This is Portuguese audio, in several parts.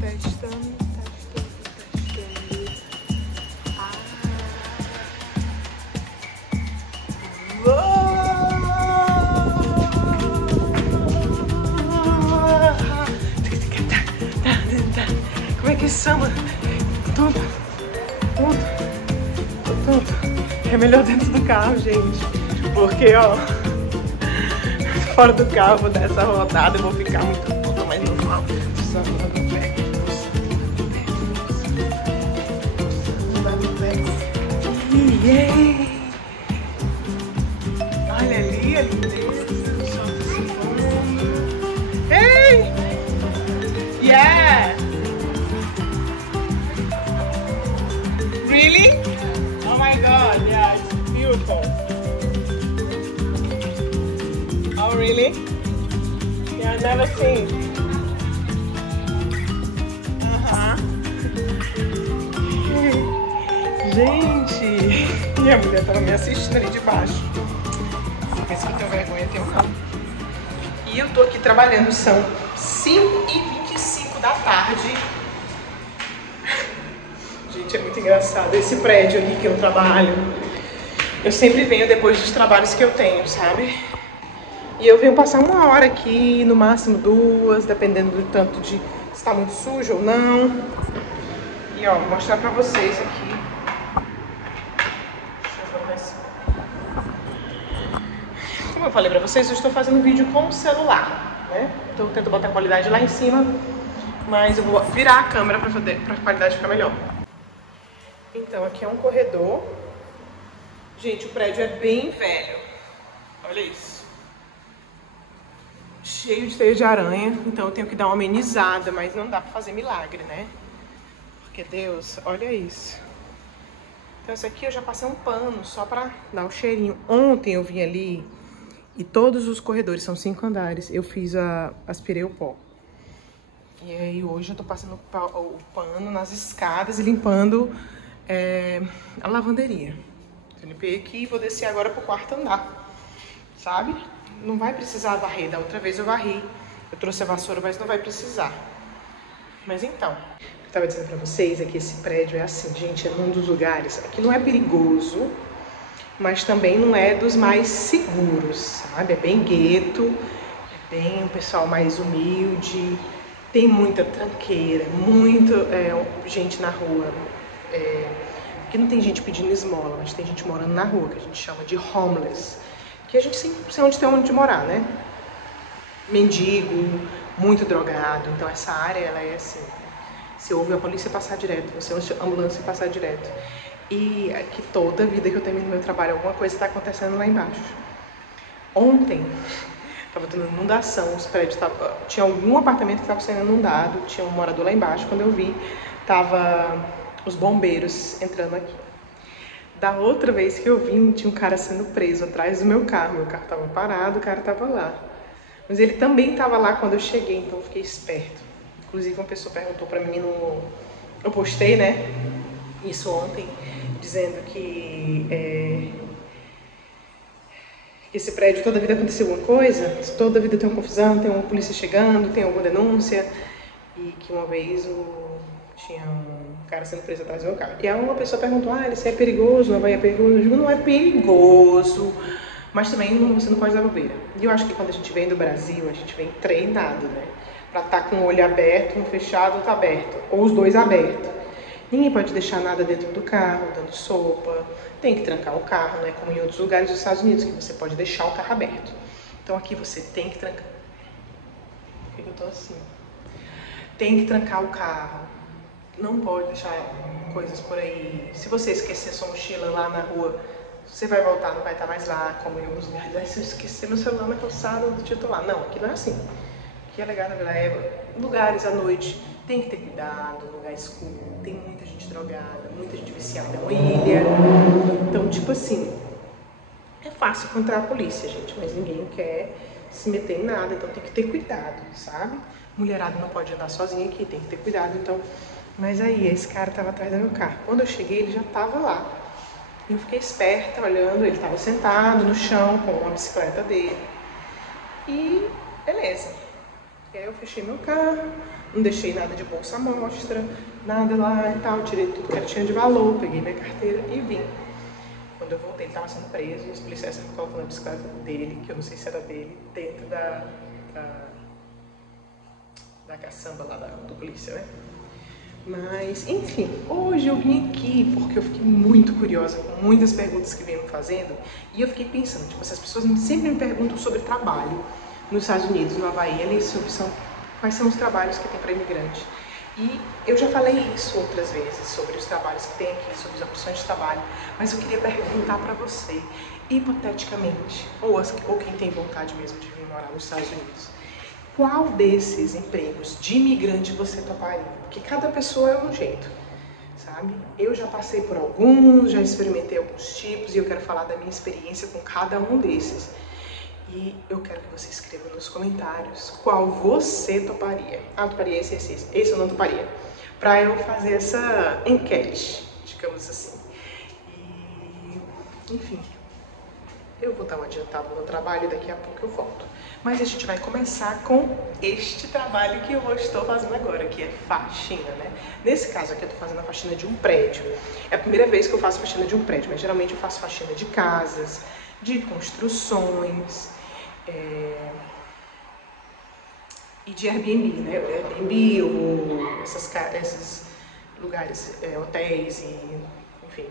Testando. Como é que chama? Tonto. É melhor dentro do carro, gente. Porque, ó, fora do carro eu vou dar essa rodada, eu vou ficar muito tonta, mas não falo. Só no pé. Olha ali, a lindeza. Hey! Yeah! Really? Oh my god, yeah, it's beautiful. Oh really? Yeah, I've never seen. Gente! E a mulher tava me assistindo ali de baixo. Mas se eu tenho vergonha, eu tenho calma. E eu tô aqui trabalhando, são 5h25 da tarde. Gente, é muito engraçado. Esse prédio ali que eu trabalho, eu sempre venho depois dos trabalhos que eu tenho, sabe? E eu venho passar 1 hora aqui, no máximo 2, dependendo do tanto de se tá muito sujo ou não. E ó, vou mostrar pra vocês aqui. Como eu falei pra vocês, eu estou fazendo vídeo com o celular, né? Então eu tento botar a qualidade lá em cima, mas eu vou virar a câmera pra a qualidade ficar melhor. Então aqui é um corredor. Gente, o prédio é bem velho. Olha isso. Cheio de teia de aranha, então eu tenho que dar uma amenizada, mas não dá pra fazer milagre, né? Porque Deus, olha isso. Então esse aqui eu já passei um pano só pra dar um cheirinho. Ontem eu vim ali e todos os corredores, são 5 andares, eu aspirei o pó. E aí hoje eu tô passando o pano nas escadas e limpando a lavanderia. Eu limpei aqui e vou descer agora pro 4º andar, sabe? Não vai precisar varrer, da outra vez eu varri. Eu trouxe a vassoura, mas não vai precisar. Mas então, o que eu tava dizendo pra vocês é que esse prédio é assim, gente, é um dos lugares, aqui não é perigoso, mas também não é dos mais seguros, sabe? É bem gueto, é bem um pessoal mais humilde, tem muita tranqueira, muita gente na rua. Aqui não tem gente pedindo esmola, mas tem gente morando na rua, que a gente chama de homeless, que a gente sempre sabe onde tem onde morar, né? Mendigo, muito drogado, então essa área ela é assim, você ouve a polícia passar direto, você ouve a ambulância passar direto. E aqui toda a vida que eu termino meu trabalho, alguma coisa está acontecendo lá embaixo. Ontem, estava tendo inundação, os prédios tinha algum apartamento que estava sendo inundado, tinha um morador lá embaixo, quando eu vi, tava os bombeiros entrando aqui. Da outra vez que eu vim, tinha um cara sendo preso atrás do meu carro estava parado, o cara estava lá. Mas ele também estava lá quando eu cheguei, então eu fiquei esperto. Inclusive uma pessoa perguntou para mim eu postei, né, isso ontem, dizendo que esse prédio toda a vida aconteceu alguma coisa, toda a vida tem uma confusão, tem uma polícia chegando, tem alguma denúncia, e que uma vez tinha um cara sendo preso atrás do meu carro. E aí uma pessoa perguntou, isso é perigoso, não é perigoso? Eu digo, não é perigoso, mas também você não pode dar bobeira. E eu acho que quando a gente vem do Brasil, a gente vem treinado, né? Pra estar com o olho aberto, um fechado, outro aberto, ou os dois abertos. Ninguém pode deixar nada dentro do carro, dando sopa, tem que trancar o carro, né? Como em outros lugares dos Estados Unidos, que você pode deixar o carro aberto. Então aqui você tem que trancar. Por que eu tô assim? Tem que trancar o carro, não pode deixar coisas por aí. Se você esquecer sua mochila lá na rua, você vai voltar, não vai estar mais lá, como em alguns lugares. Aí se eu esquecer meu celular na calçada, do titular. Não, aqui não é assim. Aqui é legal, na verdade, lugares à noite, tem que ter cuidado, lugar escuro, tem muita gente drogada, muita gente viciada, é uma ilha. Então, tipo assim, é fácil encontrar a polícia, gente, mas ninguém quer se meter em nada, então tem que ter cuidado, sabe? Mulherada não pode andar sozinha aqui, tem que ter cuidado, então... Mas aí, esse cara tava atrás do meu carro. Quando eu cheguei, ele já tava lá. Eu fiquei esperta, olhando, ele tava sentado no chão com uma bicicleta dele. E beleza. E aí eu fechei meu carro, Não deixei nada de bolsa à mostra, nada lá e tal. Tirei tudo que era tinha de valor, peguei minha carteira e vim. Quando eu voltei, ele estava sendo preso e os policiais estavam colocando a bicicleta dele, que eu não sei se era dele, dentro da caçamba lá do polícia, né? Mas, enfim, hoje eu vim aqui porque eu fiquei muito curiosa com muitas perguntas que vêm me fazendo e eu fiquei pensando, tipo, as pessoas sempre me perguntam sobre trabalho nos Estados Unidos, no Havaí, quais são os trabalhos que tem para imigrante. E eu já falei isso outras vezes, sobre os trabalhos que tem aqui, sobre as opções de trabalho, mas eu queria perguntar para você, hipoteticamente, ou quem tem vontade mesmo de vir morar nos Estados Unidos, qual desses empregos de imigrante você toparia? Porque cada pessoa é um jeito, sabe? Eu já passei por alguns, já experimentei alguns tipos e eu quero falar da minha experiência com cada um desses. E eu quero que você escreva nos comentários qual você toparia. Ah, toparia esse eu não toparia. Pra eu fazer essa enquete, digamos assim. E, enfim, eu vou dar um adiantado no trabalho e daqui a pouco eu volto. Mas a gente vai começar com este trabalho que eu estou fazendo agora, que é faxina, né? Nesse caso aqui eu estou fazendo a faxina de um prédio. É a primeira vez que eu faço faxina de um prédio, mas geralmente eu faço faxina de casas, de construções, e de Airbnb, né? Airbnb ou esses lugares, hotéis e enfim.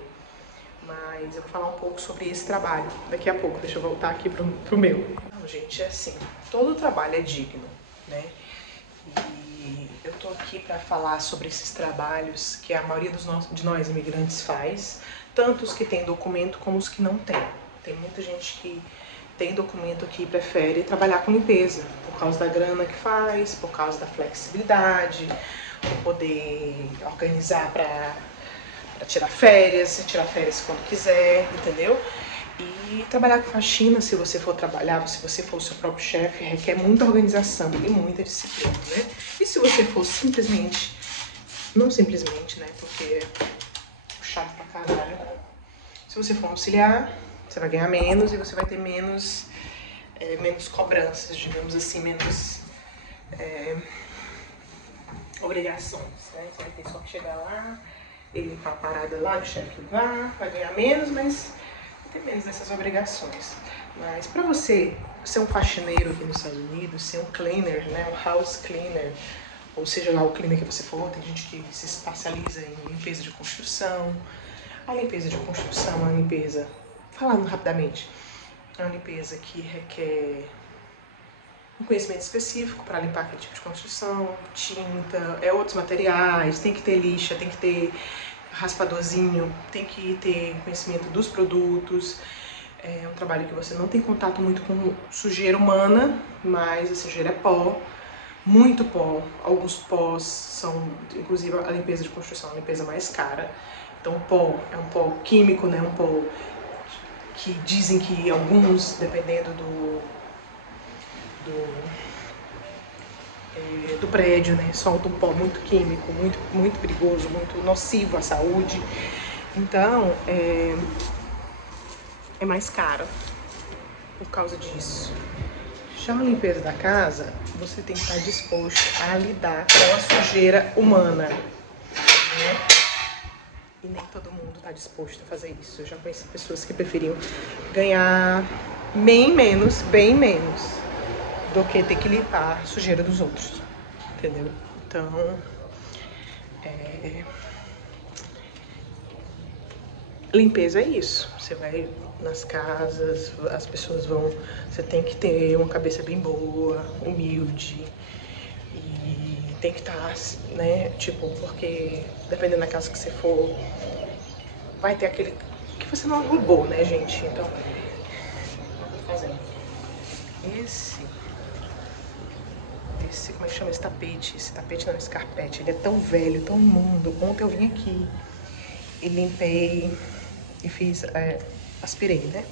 Mas eu vou falar um pouco sobre esse trabalho daqui a pouco. Deixa eu voltar aqui pro meu. Não, gente, é assim, todo trabalho é digno, né? E eu tô aqui para falar sobre esses trabalhos que a maioria de nós imigrantes faz, tanto os que têm documento como os que não têm. Tem muita gente que tem documento aqui e prefere trabalhar com limpeza, por causa da grana que faz, por causa da flexibilidade, por poder organizar para tirar férias quando quiser, entendeu? E trabalhar com faxina, se você for trabalhar, se você for o seu próprio chefe, requer muita organização e muita disciplina, né? E se você for simplesmente, não simplesmente, né, porque é puxado pra caralho, se você for auxiliar, você vai ganhar menos e você vai ter menos cobranças, digamos assim, menos obrigações, né? Você vai ter só que chegar lá, ele limpar a parada lá, o chefe vai ganhar menos, mas vai ter menos dessas obrigações. Mas pra você ser um faxineiro aqui nos Estados Unidos, ser um cleaner, né, um house cleaner, ou seja lá o cleaner que você for, tem gente que se especializa em limpeza de construção. A limpeza de construção é uma limpeza, falando rapidamente, é uma limpeza que requer um conhecimento específico para limpar aquele tipo de construção, tinta, outros materiais, tem que ter lixa, tem que ter raspadorzinho, tem que ter conhecimento dos produtos. É um trabalho que você não tem contato muito com sujeira humana, mas a sujeira é pó, muito pó. Alguns pós são, inclusive a limpeza de construção, a limpeza mais cara. Então o pó é um pó químico, né? Um pó que dizem que alguns, dependendo do prédio, né, solta um pó muito químico, muito perigoso, muito nocivo à saúde. Então, é mais caro por causa disso. Já a limpeza da casa, você tem que estar disposto a lidar com a sujeira humana, né? E nem todo mundo está disposto a fazer isso. Eu já conheci pessoas que preferiam ganhar bem menos do que ter que limpar a sujeira dos outros, entendeu? Então, limpeza é isso. Você vai nas casas, as pessoas vão... Você tem que ter uma cabeça bem boa, humilde, e tem que estar, né, tipo, porque dependendo da casa que você for, vai ter aquele que você não alugou, né, gente? Então, eu tô fazendo como é que chama esse tapete? Esse tapete não, esse carpete, ele é tão velho, tão imundo. Ontem eu vim aqui e limpei e fiz, aspirei, né?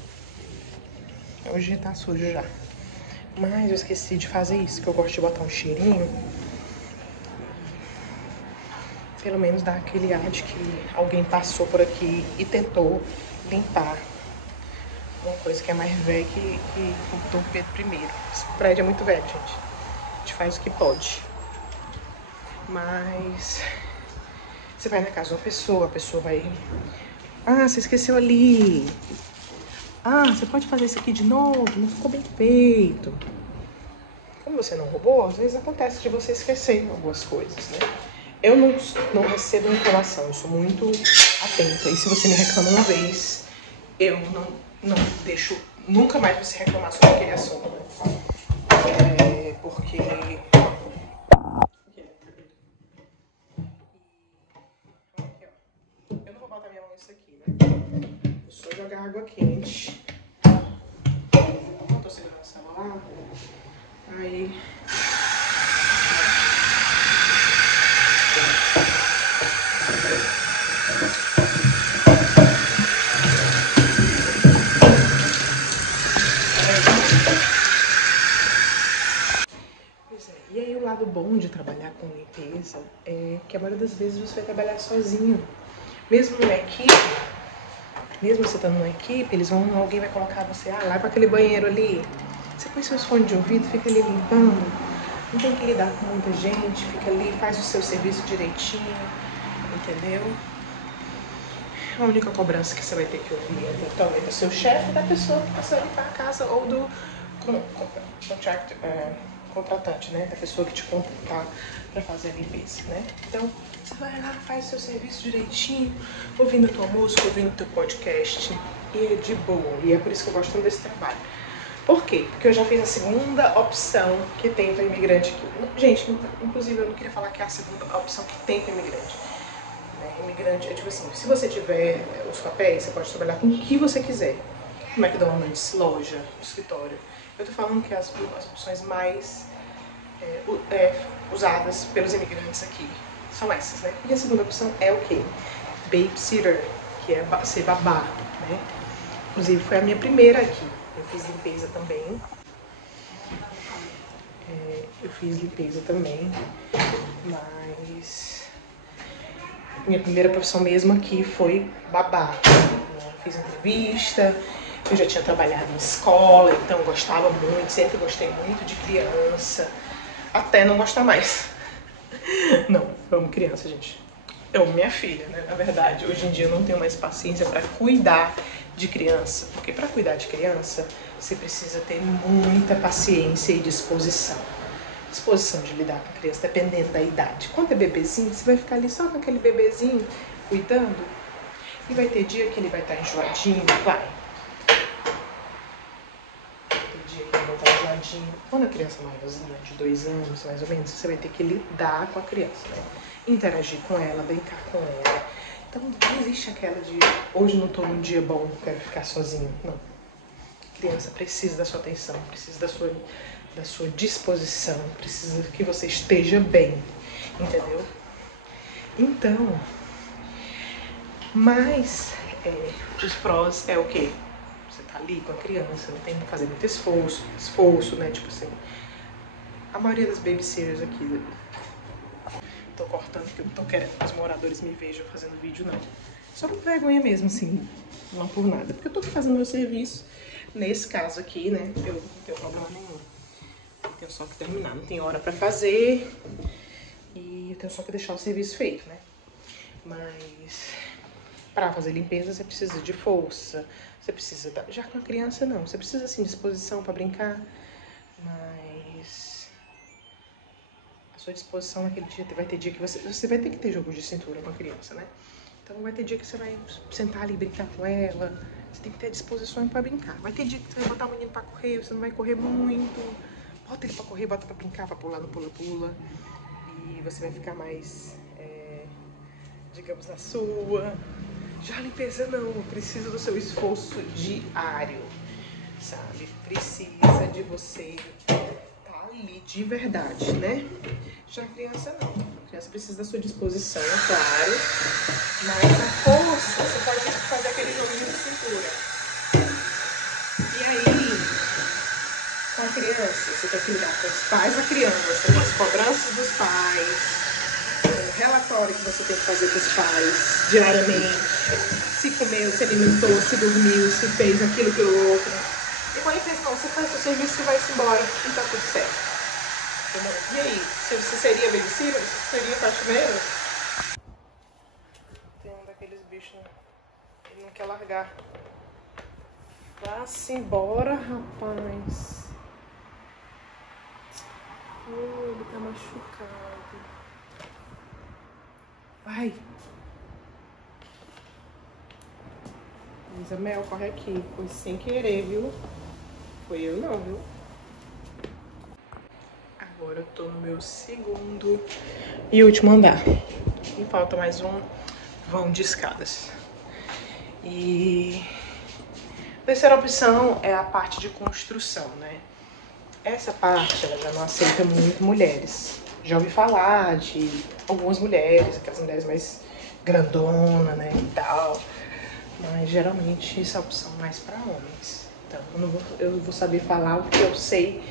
Hoje tá sujo já. Mas eu esqueci de fazer isso, que eu gosto de botar um cheirinho. Pelo menos dá aquele ar de que alguém passou por aqui e tentou limpar uma coisa que é mais velha que o Dom Pedro I. Esse prédio é muito velho, gente. A gente faz o que pode. Mas você vai na casa de uma pessoa, a pessoa vai... Ah, você esqueceu ali. Ah, você pode fazer isso aqui de novo? Não ficou bem feito. Como você não roubou, às vezes acontece de você esquecer algumas coisas, né? Eu não recebo reclamação, eu sou muito atenta. E se você me reclama uma vez, eu não deixo nunca mais você reclamar sobre aquele assunto, né? Porque... Eu não vou botar minha mão nisso aqui, né? Eu só jogar água quente. Não tô segurando o celular. Aí... Pois é. E aí o lado bom de trabalhar com limpeza é que a maioria das vezes você vai trabalhar sozinho. Mesmo numa equipe, mesmo você estando numa equipe, alguém vai colocar você, lá para aquele banheiro ali. Você põe seus fones de ouvido, fica ali limpando. Não tem que lidar com muita gente, fica ali, faz o seu serviço direitinho, entendeu? A única cobrança que você vai ter que ouvir é talvez do seu chefe, da pessoa que passou a limpar a casa, ou do contratante, né? Da pessoa que te contratar para fazer a limpeza, né? Então, você vai lá, faz o seu serviço direitinho, ouvindo a tua música, ouvindo o teu podcast, e é de boa. E é por isso que eu gosto tanto desse trabalho. Por quê? Porque eu já fiz a segunda opção que tem para imigrante aqui. Gente, inclusive eu não queria falar que é a segunda opção que tem para imigrante. Imigrante é tipo assim, se você tiver os papéis, você pode trabalhar com o que você quiser. McDonald's, loja, escritório. Eu tô falando que as opções mais usadas pelos imigrantes aqui são essas, né? E a segunda opção é o quê? Babysitter, que é ser babá, né? Inclusive foi a minha primeira aqui. Eu fiz limpeza também. Mas minha primeira profissão mesmo aqui foi babá. Eu fiz entrevista, eu já tinha trabalhado em escola, então gostava muito, sempre gostei muito de criança, até não gostar mais. Não, eu amo criança, gente. Eu amo minha filha, né? Na verdade, hoje em dia eu não tenho mais paciência para cuidar de criança, porque para cuidar de criança, você precisa ter muita paciência e disposição. Disposição de lidar com a criança, dependendo da idade. Quando é bebezinho, você vai ficar ali só com aquele bebezinho, cuidando, e vai ter dia que ele vai estar enjoadinho, vai. Tem dia que ele vai estar enjoadinho. Quando a criança é maiorzinha, de 2 anos, mais ou menos, você vai ter que lidar com a criança, né? Interagir com ela, brincar com ela. Então não existe aquela de, hoje não estou num dia bom, quero ficar sozinho. Não. A criança precisa da sua atenção, precisa da sua disposição, precisa que você esteja bem, entendeu? Então, mas os prós é o quê? Você tá ali com a criança, não tem que fazer muito esforço, né? Tipo assim, a maioria das babysitters aqui, tô cortando porque eu não tô querendo que os moradores me vejam fazendo vídeo, não. Só por vergonha mesmo, assim, não por nada, porque eu tô fazendo meu serviço. Nesse caso aqui, né, eu não tenho problema nenhum. Tenho só que terminar, não tem hora pra fazer e eu tenho só que deixar o serviço feito, né? Mas pra fazer limpeza você precisa de força, você precisa já com a criança não, você precisa assim de disposição pra brincar, mas a sua disposição naquele dia vai ter dia que você vai ter que ter jogo de cintura com a criança, né? Então vai ter dia que você vai sentar ali e brincar com ela, você tem que ter disposição pra brincar. Vai ter dia que você vai botar o menino pra correr, você não vai correr muito. Bota ele pra correr, bota pra brincar, pra pular no pula-pula. E você vai ficar mais, digamos, na sua. Já a limpeza não, precisa do seu esforço diário, sabe? Precisa de você estar ali de verdade, né? Já a criança não. A criança precisa da sua disposição, é claro. Mas a força, você pode fazer aquele joguinho de cintura. E aí, com a criança, você tem que lidar com os pais da criança, com as cobranças dos pais, com o relatório que você tem que fazer para os pais diariamente, se comeu, se alimentou, se dormiu, se fez aquilo, aquilo outro. E com a limpeza, não, você faz o seu serviço e vai-se embora, e tá tudo certo. E aí, você seria babysitter? Você seria faxineira? Tem um daqueles bichos, né? Ele não quer largar. Vá-se embora, rapaz. Ele tá machucado. Vai. Luísa Mel, corre aqui. Foi sem querer, viu? Foi eu não, viu? Agora eu tô no meu segundo e último andar. E falta mais um vão de escadas. E a terceira opção é a parte de construção, né? Essa parte, ela já não aceita muito mulheres. Já ouvi falar de algumas mulheres, aquelas mulheres mais grandona, né, e tal. Mas geralmente essa é a opção mais para homens. Então eu vou saber falar o que eu sei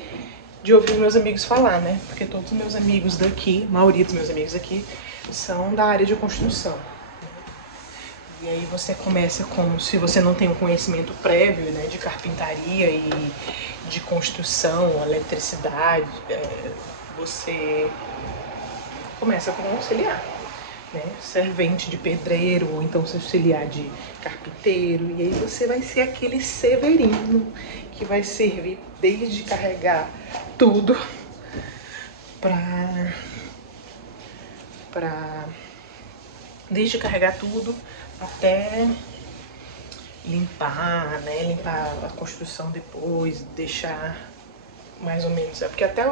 de ouvir meus amigos falar, né? Porque todos os meus amigos daqui, a maioria dos meus amigos aqui, são da área de construção. E aí você começa com, se você não tem um conhecimento prévio, né, de carpintaria e de construção, eletricidade, você começa como auxiliar, né, servente de pedreiro, ou então auxiliar de carpinteiro, e aí você vai ser aquele severino que vai servir desde carregar tudo desde carregar tudo até limpar, né? Limpar a construção depois, deixar mais ou menos. É porque até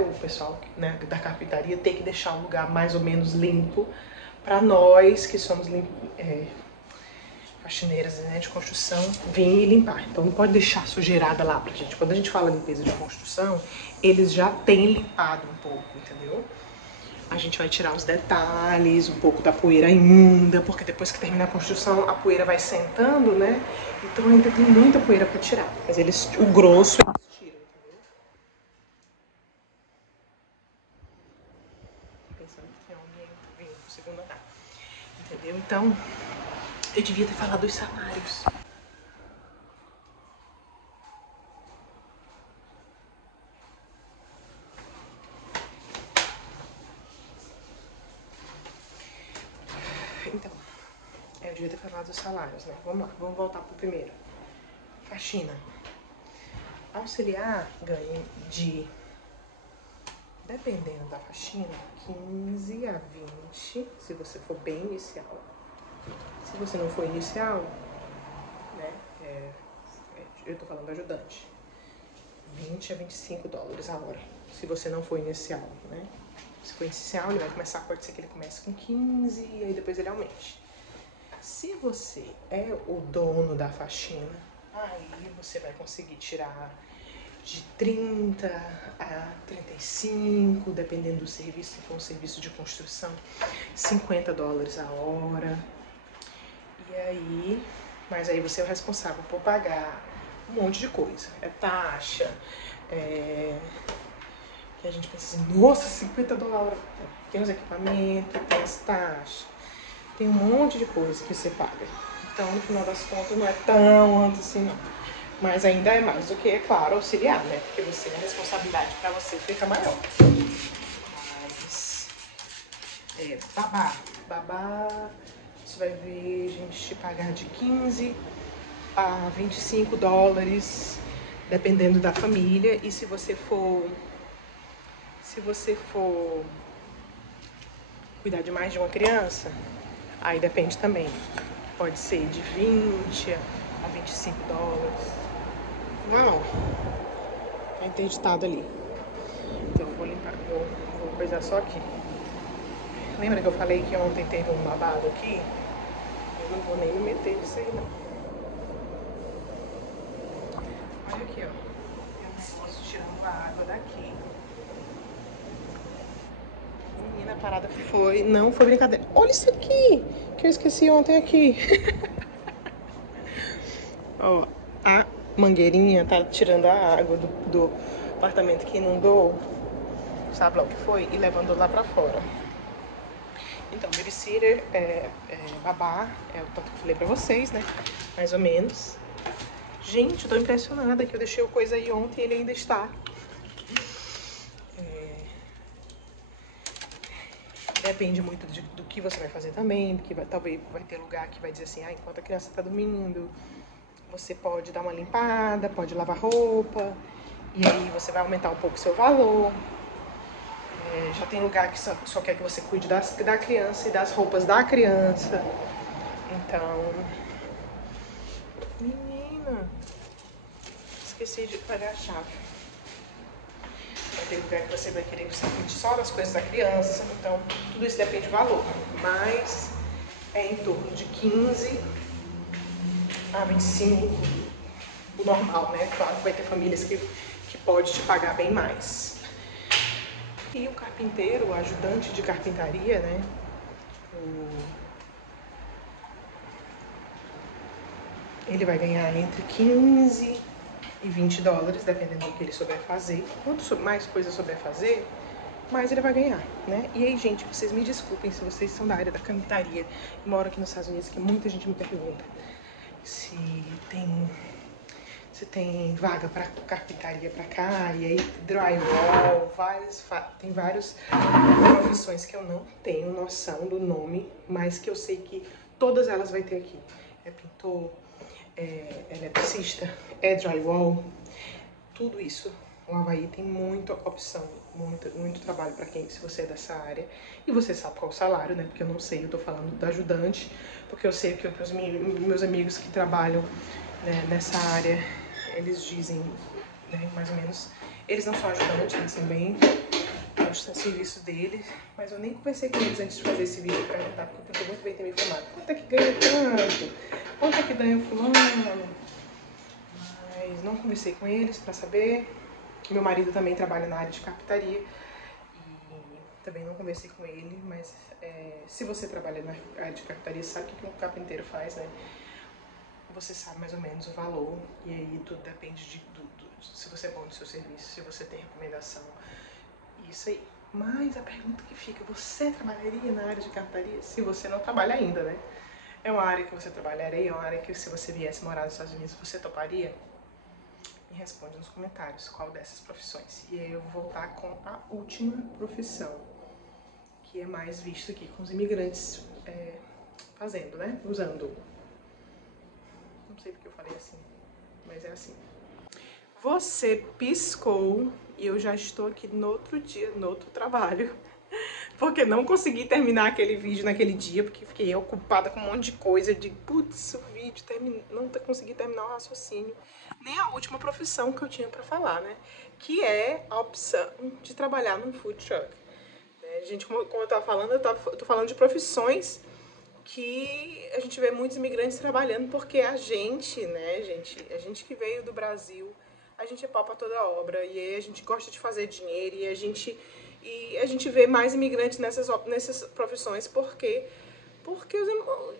o pessoal, né, da carpintaria tem que deixar o lugar mais ou menos limpo para nós que somos faxineiras, né, de construção vir e limpar. Então não pode deixar sujeirada lá pra gente. Quando a gente fala limpeza de construção, eles já têm limpado um pouco, entendeu? A gente vai tirar os detalhes, um pouco da poeira ainda, porque depois que termina a construção, a poeira vai sentando, né? Então ainda tem muita poeira para tirar. Mas o grosso eles tiram, entendeu? Pensando que tem alguém vindo pro segundo andar. Entendeu? Então, eu devia ter falado dos salários. Então, eu devia ter falado dos salários, né? Vamos lá, vamos voltar pro primeiro. Faxina. Auxiliar ganha dependendo da faxina, 15 a 20, se você for bem inicial. Se você não for inicial, né, eu tô falando ajudante, 20 a 25 dólares a hora, se você não for inicial, né? Se for inicial, ele vai começar, pode ser que ele comece com 15 e aí depois ele aumente. Se você é o dono da faxina, aí você vai conseguir tirar de 30 a 35, dependendo do serviço, se for um serviço de construção, 50 dólares a hora. E aí, mas aí você é o responsável por pagar um monte de coisa. É taxa, que a gente pensa assim, nossa, 50 dólares. Tem os equipamentos, tem as taxas, tem um monte de coisa que você paga. Então, no final das contas, não é tão alto assim, não. Mas ainda é mais do que, é claro, auxiliar, né? Porque você, a responsabilidade para você fica maior. Mas, babá, você vai ver gente te pagar de 15 a 25 dólares, dependendo da família. E se você for cuidar de mais de uma criança, aí depende também. Pode ser de 20 a 25 dólares. Não, tá interditado ali. Então eu vou limpar, vou coisar só aqui. Lembra que eu falei que ontem teve um babado aqui? Eu não vou nem me meter nisso aí, não. Olha aqui, ó. Tem um negócio tirando a água daqui. Menina, a parada não foi brincadeira. Olha isso aqui, que eu esqueci ontem aqui. Ó, a mangueirinha tá tirando a água do apartamento que inundou, sabe lá o que foi, e levando lá pra fora. Então, babysitter, babá, é o tanto que eu falei pra vocês, né? Mais ou menos. Gente, eu tô impressionada que eu deixei o coisa aí ontem e ele ainda está. depende muito do que você vai fazer também, porque talvez vai ter lugar que vai dizer assim, enquanto a criança está dormindo, você pode dar uma limpada, pode lavar roupa, e aí você vai aumentar um pouco o seu valor. Já tem lugar que só quer que você cuide da criança e das roupas da criança. Então, menina, esqueci de pegar a chave. Vai ter lugar que você vai querer que você cuide só das coisas da criança. Então, tudo isso depende do valor. Mas é em torno de 15 a 25 o normal, né? Claro que vai ter famílias que pode te pagar bem mais. E o carpinteiro, o ajudante de carpintaria, né? Ele vai ganhar entre 15 e 20 dólares, dependendo do que ele souber fazer. Quanto mais coisa souber fazer, mais ele vai ganhar, né? E aí, gente, vocês me desculpem se vocês são da área da carpintaria e moram aqui nos Estados Unidos, que muita gente me pergunta se tem vaga para carpintaria para cá, e aí drywall, tem várias profissões que eu não tenho noção do nome, mas que eu sei que todas elas vai ter aqui. É pintor, é eletricista, é drywall, tudo isso. O Havaí tem muita opção, muito trabalho para quem, se você é dessa área. E você sabe qual é o salário, né? Porque eu não sei, eu tô falando do ajudante, porque eu sei que os meus amigos que trabalham, né, nessa área, eles dizem, né, mais ou menos, eles não são ajudantes, eles são bem o serviço deles, mas eu nem conversei com eles antes de fazer esse vídeo pra ajudar, porque podia muito bem ter me informado. Quanto é que ganha tanto? Quanto é que ganha fulano? Mas não conversei com eles pra saber. Meu marido também trabalha na área de carpintaria e também não conversei com ele, mas se você trabalha na área de carpintaria, sabe o que um carpinteiro faz, né? Você sabe mais ou menos o valor, e aí tudo depende se você é bom no seu serviço, se você tem recomendação, isso aí. Mas a pergunta que fica, você trabalharia na área de carpintaria? Se você não trabalha ainda, né? É uma área que você trabalharia, é uma área que se você viesse morar nos Estados Unidos, você toparia? Me responde nos comentários qual dessas profissões. E aí eu vou voltar com a última profissão, que é mais vista aqui com os imigrantes fazendo, né? Usando. Não sei porque eu falei assim, mas é assim. Você piscou e eu já estou aqui no outro dia, no outro trabalho. Porque não consegui terminar aquele vídeo naquele dia, porque fiquei ocupada com um monte de coisa. De putz, o vídeo não consegui terminar o raciocínio. Nem a última profissão que eu tinha pra falar, né? Que é a opção de trabalhar num food truck. Gente, como eu tava falando, eu tô falando de profissões que a gente vê muitos imigrantes trabalhando, porque a gente, né, a gente que veio do Brasil, a gente é pau pra toda obra, e aí a gente gosta de fazer dinheiro, e a gente vê mais imigrantes nessas profissões, porque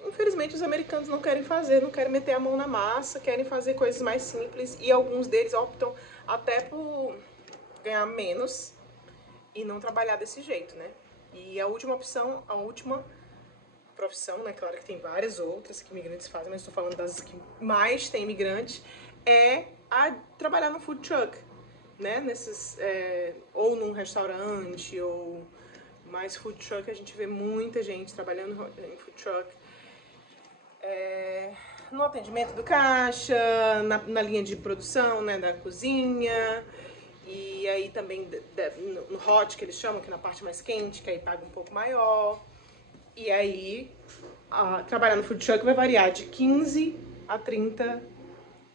infelizmente os americanos não querem fazer, não querem meter a mão na massa, querem fazer coisas mais simples, e alguns deles optam até por ganhar menos e não trabalhar desse jeito, né? E a última opção, a última profissão, né, claro que tem várias outras que imigrantes fazem, mas estou falando das que mais tem imigrantes, é trabalhar no food truck, né, ou num restaurante, ou mais food truck, a gente vê muita gente trabalhando em food truck, no atendimento do caixa, na linha de produção, né, da cozinha, e aí também no hot, que eles chamam, que é na parte mais quente, que aí paga um pouco maior. E aí, trabalhar no food truck vai variar de 15 a 30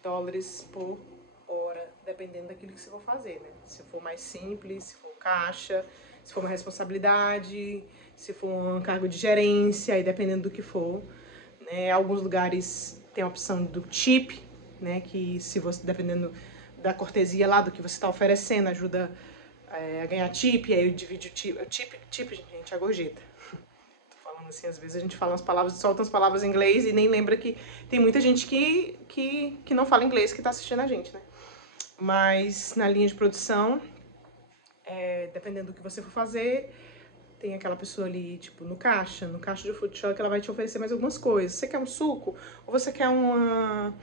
dólares por hora, dependendo daquilo que você for fazer, né? Se for mais simples, se for caixa, se for uma responsabilidade, se for um cargo de gerência, aí dependendo do que for, né? Alguns lugares tem a opção do tip, né? Que se você, dependendo da cortesia lá, do que você está oferecendo, ajuda a ganhar tip, aí eu divido o tip, gente, a gorjeta. Assim, às vezes a gente fala umas palavras, solta umas palavras em inglês e nem lembra que tem muita gente que não fala inglês que tá assistindo a gente, né? Mas na linha de produção, dependendo do que você for fazer, tem aquela pessoa ali, tipo, no caixa de food truck, ela vai te oferecer mais algumas coisas. Você quer um suco? Ou você quer um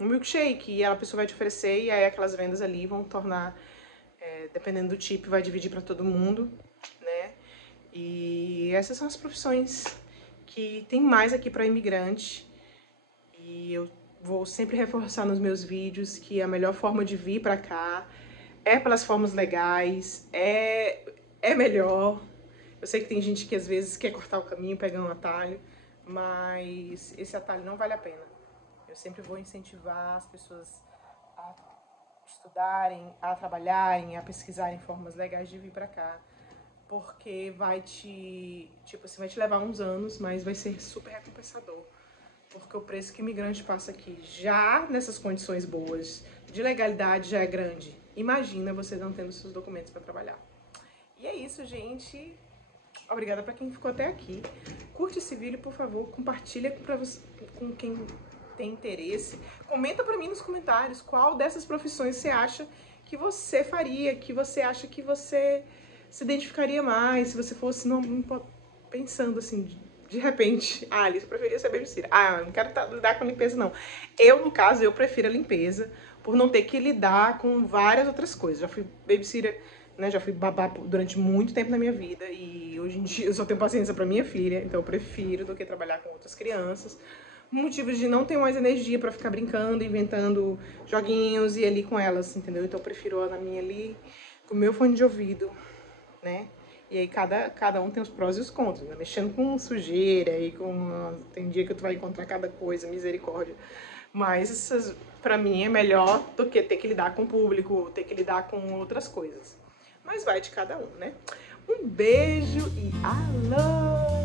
milkshake? E a pessoa vai te oferecer, e aí aquelas vendas ali vão tornar, dependendo do tipo, vai dividir para todo mundo, né? E essas são as profissões que tem mais aqui para imigrante. E eu vou sempre reforçar nos meus vídeos que a melhor forma de vir para cá é pelas formas legais, é melhor. Eu sei que tem gente que às vezes quer cortar o caminho, pegar um atalho, mas esse atalho não vale a pena. Eu sempre vou incentivar as pessoas a estudarem, a trabalharem, a pesquisarem formas legais de vir para cá, porque vai te, tipo assim, vai te levar uns anos, mas vai ser super recompensador. Porque o preço que o imigrante passa aqui, já nessas condições boas, de legalidade já é grande. Imagina você não tendo seus documentos para trabalhar. E é isso, gente. Obrigada para quem ficou até aqui. Curte esse vídeo, por favor, compartilha com quem tem interesse. Comenta para mim nos comentários qual dessas profissões você acha que você faria, que você acha que você se identificaria mais, se você fosse pensando assim, de repente, Alice, eu preferia ser babysitter. Eu não quero lidar com limpeza, não. Eu, no caso, eu prefiro a limpeza, por não ter que lidar com várias outras coisas. Já fui babysitter, né, já fui babá durante muito tempo na minha vida, e hoje em dia eu só tenho paciência pra minha filha, então eu prefiro do que trabalhar com outras crianças. Motivos de não ter mais energia pra ficar brincando, inventando joguinhos e ali com elas, entendeu? Então eu prefiro ela na minha ali, com o meu fone de ouvido, né? E aí cada um tem os prós e os contras, né? Mexendo com sujeira e tem dia que tu vai encontrar cada coisa, misericórdia. Mas pra mim é melhor do que ter que lidar com o público, ter que lidar com outras coisas. Mas vai de cada um, né? Um beijo e alô!